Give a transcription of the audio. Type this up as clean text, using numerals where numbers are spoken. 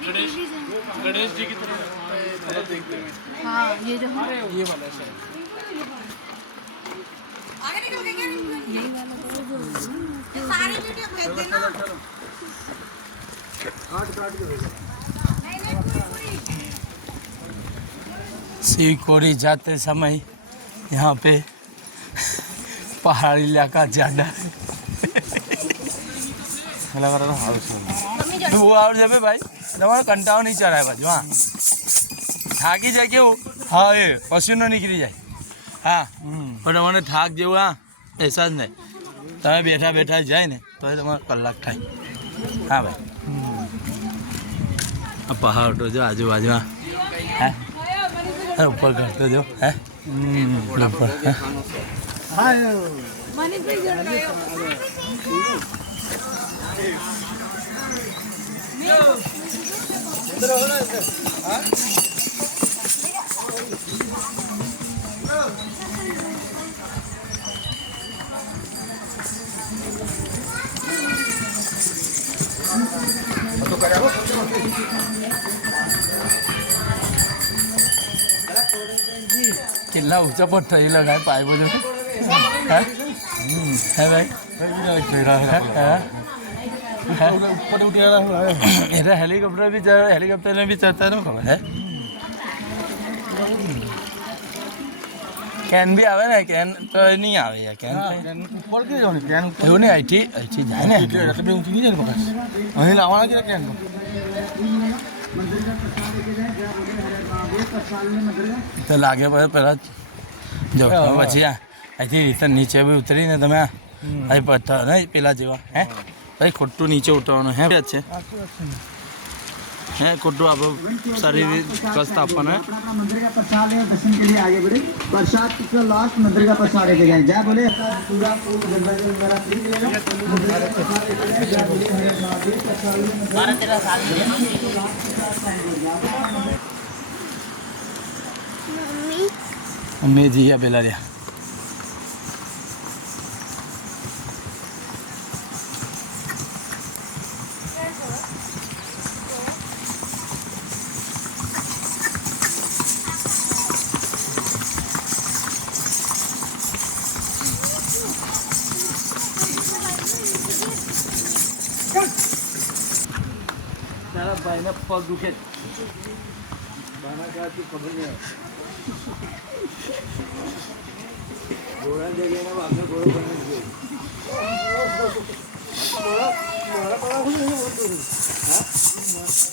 गणेश जी की तरह देखते हैं। हाँ ये जो है ये वाला है शायद। यही वाला सारी वीडियो भेज देना। सीकोड़ी जाते समय यहाँ पे पहाड़ी इलाका ज़्यादा है। वो और जब भाई તમારો કંટાળો નહીં ચડાય બાજુ હા થાકી જાય કેવું હા એ પસીનો નીકળી જાય હા પણ તમારે થાક જેવું હા અહેસાસ નહીં તમે બેઠા બેઠા જાય ને તો તમારે કલાક થાય હા ભાઈ આ પહાડ તો જો આજુબાજુમાં હે ઉપર કરતો જો હે ઉપર કેટલા ઊંચા પર થઈ લગાય પાય બધું હે ભાઈ ऊपर उठ रहा है मेरा हेलीकॉप्टर भी हेलीकॉप्टर में भी चढ़ता है ना खबर है कैन भी आवे ना कैन तो नहीं आवे यार कैन ऊपर के जाने कैन ऊपर नहीं आईटी जाए ना એટલે બે ઊંચી નહીં જાય બસ અહીં લાવવાના કે કેન તો લાગે પહેલા જો પછી અહીંથી રીતન નીચે બી ઉતરીને તમે અહીં પથ્થર નહીં પેલા જેવા હે भाई खोटू नीचे उतरવાનું है अच्छे है खोटू आप सारी व्यवस्था अपन है मंदिर का प्रसाद है दर्शन के लिए आगे बढ़े प्रसाद का लास्ट मंदिर का प्रसाद लेके जाए जय बोले पूरा मेरा प्लीज लेगा जय बोले हरे महादेव प्रसाद 12-13 साल मम्मी जी या बेलारिया તારા ભાઈને પગ દુખે બાના કાથી ખબર નહીં ઘોડા જગ્યાના બાપને ઘોડો બની ગયો મોડા મોડા પડા હું હા